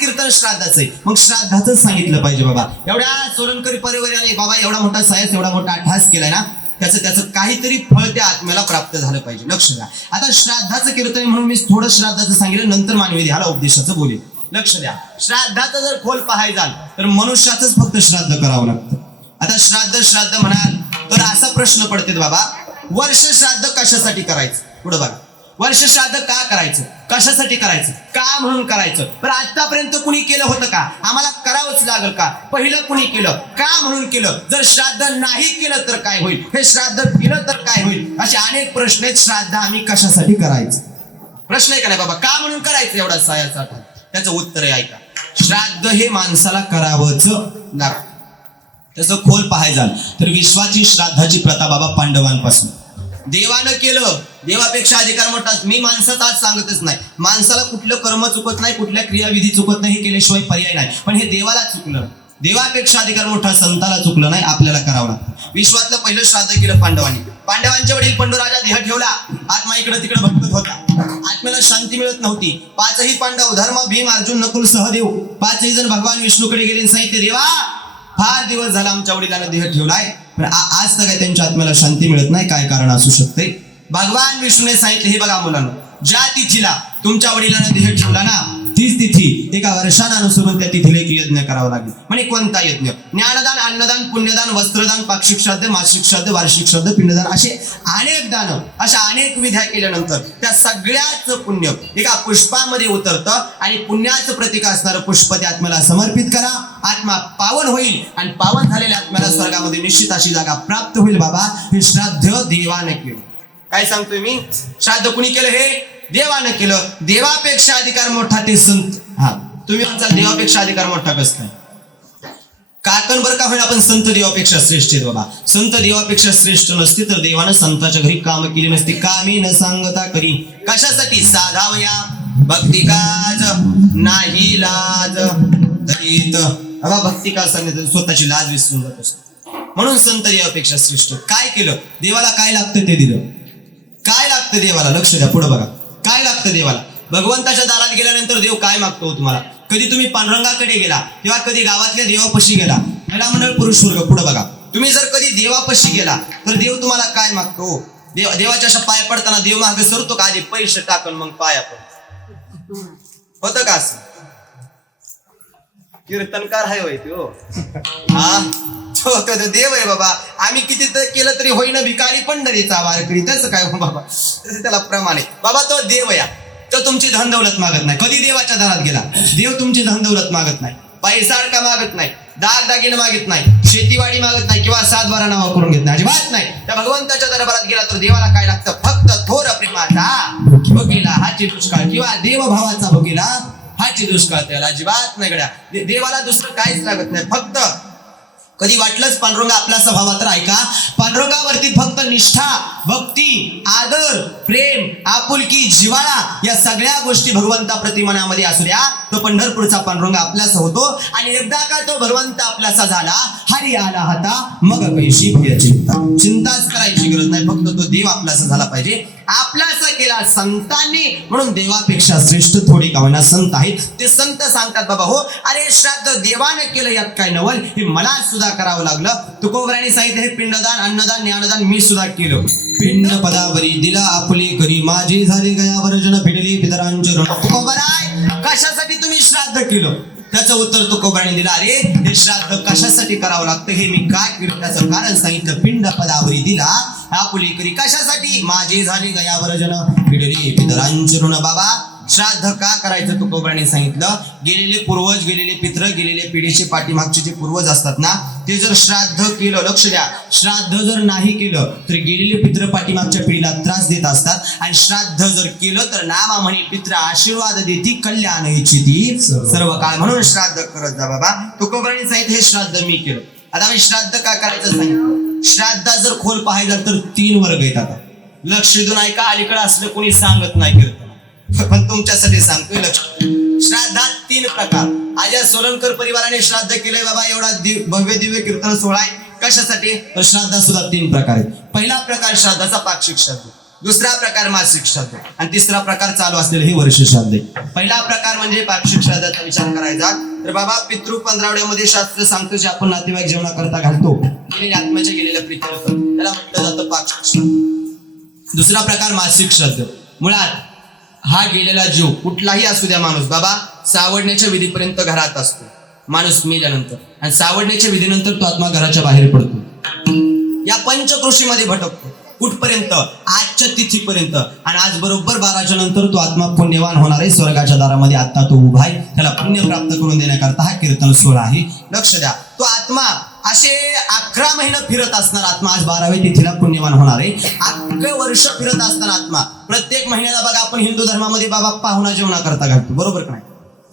कीर्तन श्राद्धाचं आहे. मग श्राद्धाचं सांगितलं पाहिजे बाबा. एवढ्या सोलनकरी परिवाराने बाबा एवढा मोठा सायस एवढा मोठा अठ्ठास केलाय ना त्याचं त्याचं काहीतरी फळ त्या आत्म्याला प्राप्त झालं पाहिजे. लक्ष द्या. आता श्राद्धाचं कीर्तन म्हणून मी थोडं श्राद्धाचं सांगितलं नंतर मानवी ध्याला उपदेशाचं बोलेल लक्ष द्या. श्राद्धाचं जर खोल पाहायचाल तर मनुष्याचंच फक्त श्राद्ध करावं लागतं. आता श्राद्ध श्राद्ध म्हणाल तर असा प्रश्न पडते बाबा वर्ष श्राद्ध कशासाठी करायचं? पुढे बघा. वर्ष श्राद्ध का करायचं? कशासाठी करायचं? का म्हणून करायचं? पण आतापर्यंत कुणी केलं होतं का? आम्हाला करावंच लागल का? पहिलं कुणी केलं? का म्हणून केलं? जर श्राद्ध नाही केलं तर काय होईल? हे श्राद्ध केलं तर काय होईल? असे अनेक प्रश्न आहेत. श्राद्ध आम्ही कशासाठी करायचं? प्रश्न आहे का नाही बाबा? का म्हणून करायचं एवढा सायाचा त्याचं उत्तर आहे ऐका. श्राद्ध हे माणसाला करावंच लागतं. त्याचं खोल पाहायचं तर विश्वाची श्राद्धाची प्रथा बाबा पांडवांपासून. देवानं केलं देवापेक्षा अधिकार मोठा. मी माणसात आज सांगतच नाही. माणसाला कुठलं कर्म चुकत नाही कुठल्या क्रियाविधी चुकत नाही हे केल्याशिवाय पर्याय नाही. पण हे देवाला चुकलं. देवापेक्षा अधिकार मोठा संताला चुकलं नाही आपल्याला करावं लागतं. विश्वातलं पहिलं श्राद्ध केलं पांडवांनी. पांडवांच्या वडील पंडुराजा देह ठेवला. आत्मा इकडे तिकडे भटकत होता. आत्म्याला शांती मिळत नव्हती. पाचही पांडव धर्म भीम अर्जुन नकुल सहदेव पाचही जण भगवान विष्णूकडे गेले सांगितले देवा फार दिवस झाला आमच्या वडिलांना देह ठेवलाय पण आज तर काय त्यांच्या आत्म्याला शांती मिळत नाही काय कारण असू शकते? भगवान विष्णूने सांगितले हे बघा मुलांना ज्या तिथीला तुमच्या वडिलांना देह ठेवला ना तीच तिथी एका वर्षानुसरून अनुसरून त्या तिथीला एक यज्ञ करावा लागेल. म्हणजे कोणता यज्ञ? ज्ञानदान अन्नदान पुण्यदान वस्त्रदान पाक्षिक श्राद्ध मासिक श्राद्ध वार्षिक श्राद्ध पिंडदान असे अनेक दान अशा अनेक विध्या केल्यानंतर त्या सगळ्याच पुण्य एका पुष्पामध्ये उतरतं आणि पुण्याचं प्रतीक असणारं पुष्प त्या आत्म्याला समर्पित करा. आत्मा पावन होईल आणि पावन झालेल्या आत्म्याला स्वर्गामध्ये निश्चित अशी जागा प्राप्त होईल बाबा. हे श्राद्ध देवाने केलं. काय सांगतोय मी? श्राद्ध कुणी केलं हे? देवानं केलं. देवापेक्षा अधिकार मोठा ते संत. हा. तुम्ही म्हणता देवापेक्षा अधिकार मोठा कसं काय काकण बरं का होईल आपण संत देवापेक्षा श्रेष्ठ आहेत बाबा. संत देवापेक्षा श्रेष्ठ नसते तर देवानं संताच्या घरी काम केली नसते. कामी न सांगता करी. कशासाठी? साधावया. भक्ती काज. नाही लाज. दरित बाबा भक्ती का सांगितलं स्वतःची लाज विसरून जात असतो. म्हणून संत देवापेक्षा श्रेष्ठ. काय केलं? देवाला काय लागतं ते दिलं. काय लागतं देवाला? लक्ष द्या. पुढे बघा. लागतं देवाला. भगवंताच्या दारात गेल्यानंतर देव काय मागतो तुम्हाला? कधी तुम्ही पांडुरंगाकडे गेला किंवा कधी गावातल्या देवापाशी गेला मला मंडळ पुरुष वर्ग पुढे बघा. तुम्ही जर कधी देवापाशी गेला तर देव तुम्हाला काय मागतो? देव देवाच्या अशा पाय पडताना देव मागे सरतो का? आधी पैसे टाकून मग पाया पड होत का असं? कीर्तनकार आहे होय तो. हा? तो तो देव आहे बाबा. आम्ही किती तर केलं तरी होईना भिकारी पंढरीचा वारकरी तसं काय हो बाबा. तसं त्याला प्रमाण आहे. बाबा तो देव या तो तुमची धन दौलत मागत नाही. कधी देवाच्या दारात गेला? देव तुमची धन दौलत मागत नाही. पैसा अडका मागत नाही. दाग दागिने मागत नाही. शेतीवाडी मागत नाही किंवा सातबारा नावा करून घेत नाही. अजिबात नाही. त्या भगवंताच्या दरबारात गेला तर देवाला काय लागतं? फक्त थोर प्रेमाचा भोगीला हाची दुष्काळ किंवा देवभावाचा भोगीला हाची दुष्काळ त्याला अजिबात नाही गड्या. देवाला दुसरं काहीच लागत नाही. फक्त कधी वाटलंच पांडुरंगा आपला स्वभावा तर ऐका. पांडुरंगावरती फक्त निष्ठा भक्ती आदर प्रेम आपुलकी जिवाळा या सगळ्या गोष्टी भगवंता मनामध्ये असू द्या. तो पंढरपूरचा पांडुरंग आपलासा होतो. आणि एकदा का तो भगवंत आपलासा झाला हरी आला हाता मग कैशी चिंता. चिंताच करायची गरज नाही. फक्त तो देव आपलासा झाला पाहिजे. आपलासा केला संतांनी. म्हणून देवापेक्षा श्रेष्ठ थोडी कावना संत आहेत. ते संत सांगतात बाबा हो अरे श्राद्ध देवाने केलं यात काय नवल? हे मला सुद्धा करावं लागलं. तुकोबराने सांगितलं हे पिंडदान अन्नदान ज्ञानदान मी सुद्धा केलं. पिंड पदावरी दिला आपुल करी. माझी झाली गया वर्जन फिडली पितरांचे ऋण तुकोबराय कशासाठी तुम्ही श्राद्ध केलं? त्याचं उत्तर तुकोबराने दिलं. अरे हे श्राद्ध कशासाठी करावं लागतं? हे मी काय केलं? त्याचं कारण सांगितलं पिंड पदावरी दिला आपुली करी. कशासाठी? माझे झाले गयावर जन फिडली पितरांचे ऋण बाबा श्राद्ध का करायचं तुकोबराने सांगितलं? गेलेले पूर्वज गेलेले पित्र गेलेले पिढीचे पाठीमागचे जे पूर्वज असतात ना ते जर श्राद्ध केलं. लक्ष द्या. श्राद्ध जर नाही केलं तर गेलेले पित्र पाठीमागच्या पिढीला त्रास देत असतात. आणि श्राद्ध जर केलं तर नामा म्हणे पित्र आशीर्वाद देती कल्याण इच्छिती सर्व काळ म्हणून श्राद्ध करत जा बाबा. तुकोबाने सांगितलं हे श्राद्ध मी केलं. आता मी श्राद्ध का करायचं सांगितलं? श्राद्धा जर खोल पाहायचं तर तीन वर्ग येतात आता. लक्ष देऊन ऐका अलीकडे असलं कोणी सांगत नाही कीर्तन पण तुमच्यासाठी सांगतोय लक्ष श्राद्धात तीन प्रकार. राजा सोलनकर परिवाराने श्राद्ध केलंय बाबा एवढा भव्य दिव्य कीर्तन सोहळा आहे. कशासाठी? तर श्राद्ध सुद्धा तीन प्रकार आहेत. पहिला प्रकार श्राद्धाचा पाक्षिक श्राद्ध दुसरा प्रकार मासिक श्राद्ध आणि तिसरा प्रकार चालू असलेलं हे वर्ष श्राद्ध पहिला प्रकार म्हणजे पाक्षिक श्राद्धाचा विचार करायचा. तर बाबा पितृ पंधरावड्यामध्ये शास्त्र सांगतो जे आपण नातेवाईक जेवणाकरता घालतो. आत्म्याच्या गेलेल्या प्रीत्यर्थ त्याला म्हटलं जातं पाक्षिक श्राद्ध दुसरा प्रकार मासिक श्राद्ध मुळात हा गेलेला जीव कुठलाही असू द्या माणूस बाबा सावडण्याच्या विधीपर्यंत घरात असतो. माणूस मेल्यानंतर आणि सावडण्याच्या विधीनंतर तो आत्मा घराच्या बाहेर पडतो. या पंचकृषीमध्ये भटकतो. कुठपर्यंत? आजच्या तिथीपर्यंत. आणि आज बरोबर बाराच्या नंतर तो आत्मा पुण्यवान होणार आहे. स्वर्गाच्या दारामध्ये आता तो उभा आहे. त्याला पुण्य प्राप्त करून देण्याकरता हा कीर्तन सोहळा आहे. लक्ष द्या. तो आत्मा असे अकरा महिने फिरत असणार आत्मा. आज बारावे तिथीला पुण्यवान होणार आहे. अकरा वर्ष फिरत असणार आत्मा. प्रत्येक महिन्याला बघा आपण हिंदू धर्मामध्ये बाबा पाहुणा जेवणा करता घालतो. बरोबर का नाही?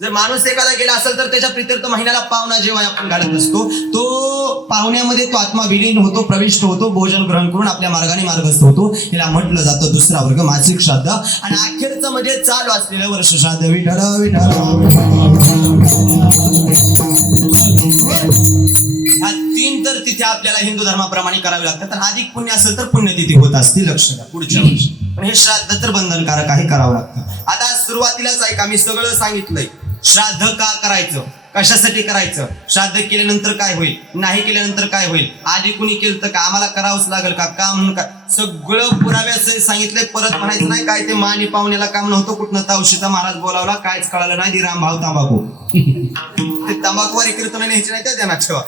जर माणूस एकाला गेला असेल तर त्याच्या प्रित्यर्थ महिन्याला पाहुणा जेव्हा आपण घालत असतो. तो पाहुण्यामध्ये तो आत्मा विलीन होतो प्रविष्ट होतो भोजन ग्रहण करून आपल्या मार्गाने मार्गस्थ होतो. याला म्हटलं जातं दुसरा वर्ग मासिक श्राद्ध. आणि अखेरचं म्हणजे चालू असलेलं वर्ष श्राद्ध. विठळ विठळ तीन आपल्याला हिंदू धर्माप्रमाणे करावे लागतात. तर अधिक पुण्य असेल तर पुण्यतिथी होत असते लक्ष द्या. पुढच्या वर्षी. पण हे श्राद्ध तर बंधनकारक आहे करावं लागतं. आता सुरुवातीलाच ऐका मी सगळं सांगितलंय. श्राद्ध का करायचं? कशासाठी करायचं? श्राद्ध केल्यानंतर काय होईल? नाही केल्यानंतर काय होईल? आधी कुणी केलं तर का? आम्हाला करावंच लागेल का? का म्हणून का? सगळं पुराव्याचं सांगितलंय परत म्हणायचं नाही काय ते मानी पाहुण्याला काम नव्हतं कुठनं तावशीचा महाराज बोलावला कायच कळालं नाही राम भाऊ तांबाखू. ते तंबाखूवारी कीर्तन न्यायची नाही त्या ध्यानात ठेवा.